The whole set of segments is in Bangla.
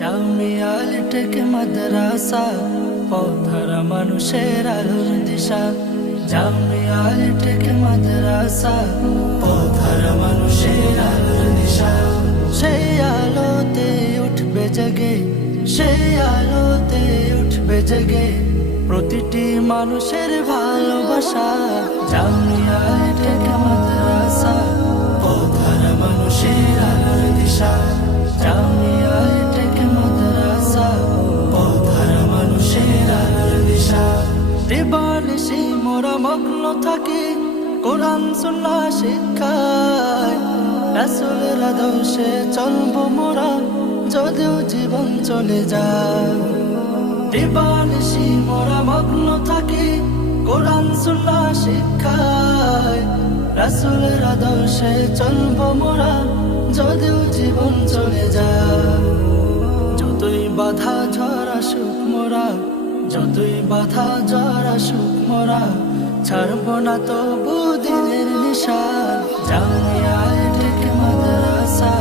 জামিয়া টেক মাদ্রাসা পথহারা মানুষের আলোর দিশা। জামিয়া টেক মাদ্রাসা পথহারা মানুষের আলোর দিশা। সেই আলোতে উঠবে জেগে, সেই আলোতে উঠবে জেগে প্রতিটি মানুষের ভালোবাসা। জামিয়া টেক মাদ্রাসা পথহারা মানুষের আলোর দিশা। জামিয়া টেক মাদ্রাসা পথহারা মানুষের আলোর দিশা। দিবানিশি মোরা মগ্ন থাকি কোরআন সুন্নাহ শিক্ষায়। রাসূলের আদর্শে চলবো মোরা যদিও জীবন চলে যায়। দিবানিশি মোরা মগ্ন থাকি কোরআন সুন্নাহ শিক্ষায়। রাসূলের আদর্শে চলবো মোরা যদিও জীবন চলে যায়। যতই বাধা ঝড় আসুক মোরা, যতই বাধা ঝড় আসুক মোরা ছাড়বো না তবু দিনের নিশান। জামিয়া টেক মাদ্রাসা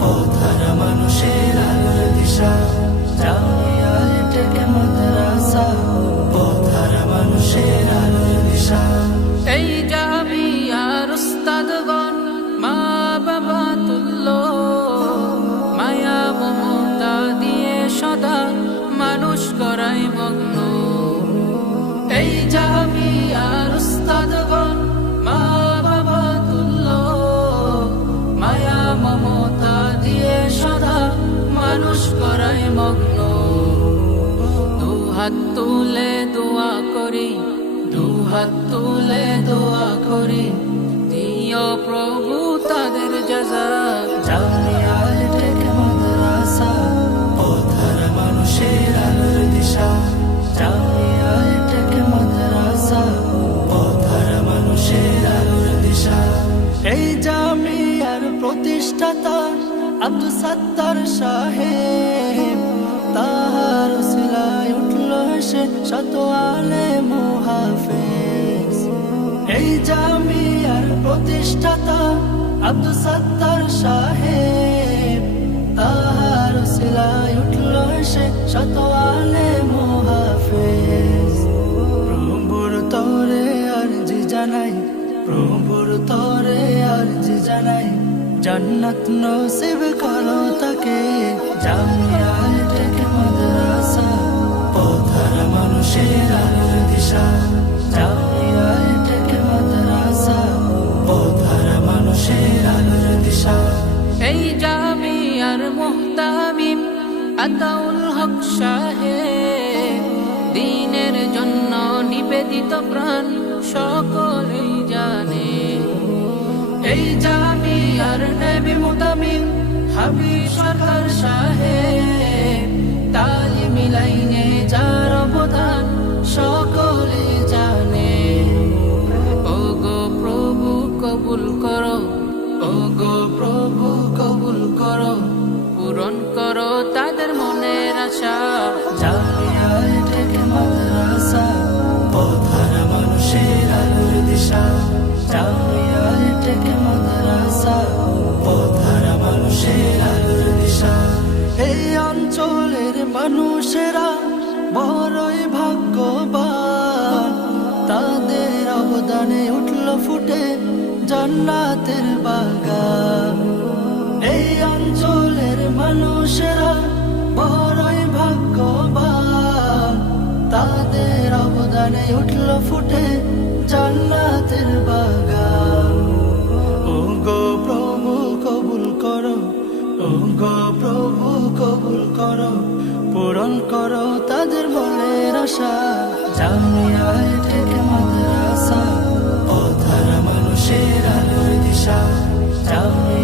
পথহারা মানুষের আলোর দিশা। জামিয়া টেক মাদ্রাসা পথহারা মানুষের আলোর দিশা। এই জামিয়ার উস্তাদগণ মা বাবা তুল্য, মায়া মমতা দিয়ে সদা মানুষ করাই মগ্ন। এই জামিয়ার উস্তাদগণ মা বাবা তুল্য, মায়া মমতা দিয়ে সদা মানুষ করাই মগ্ন। দুহাত তুলে দোয়া করি, দুহাত তুলে দোয়া করি দিও প্রভু তাদের জাযা। জামিয়া টেক মাদ্রাসা পথহারা মানুষের আলোর দিশা। জামিয়া টেক মাদ্রাসা পথহারা মানুষের আলোর দিশা। এই জামিয়ার প্রতিষ্ঠাতা আব্দুল সাত্তার সাহেব, তাহার উসিলায় উঠল সে শত আলেম ও হাফেজ। এই জামিয়ার প্রতিষ্ঠাতা আব্দুল সাত্তার সাহেব, তাহার উসিলায় উঠল সে শত আলেম ও হাফেজ। প্রভুর তরে আরজি জানাই, প্রভুর তরে আরজি জানাই জান্নাত নসিব করো তাকে। জামিয়া টেক মাদ্রাসা পথহারা মানুষের আলোর দিশা। জামিয়া টেক মাদ্রাসা পথহারা মানুষের আলোর দিশা। এই জামিয়ার মুহতামিম আতাউল হক সাহেব, দ্বীনের জন্য নিবেদিত প্রাণ সকলেই জানে। এই জামিয়ার নবী মুতামিম হাবিব সরকার সাহেব, তালিমি লাইনে যার অবদান সকলে জানে। ও গো প্রভু কবুল করো, ও গো প্রভু কবুল করো, পূরণ করো তাদের মনের আশা। জামিয়া টেক মাদ্রাসা পথহারা মানুষের আলোর দিশা। জামিয়া টেক মাদ্রাসা পথহারা মানুষের আলোর দিশা। এই অঞ্চলের মানুষেরা বড়ই ভাগ্যবান, তাদের অবদানে উঠল ফুটে জান্নাতের বাগান। এই অঞ্চলের মানুষেরা বড়ই ভাগ্যবান, তাদের অবদানে উঠল ফুটে জান্নাতের বাগান। ও গো প্রভু কবুল করো, ও গো প্রভু কবুল করো, পূরণ করো তাদের মনের আশা। জামিয়া টেক মাদ্রাসা পথহারা মানুষের আলোর দিশা। জামিয়া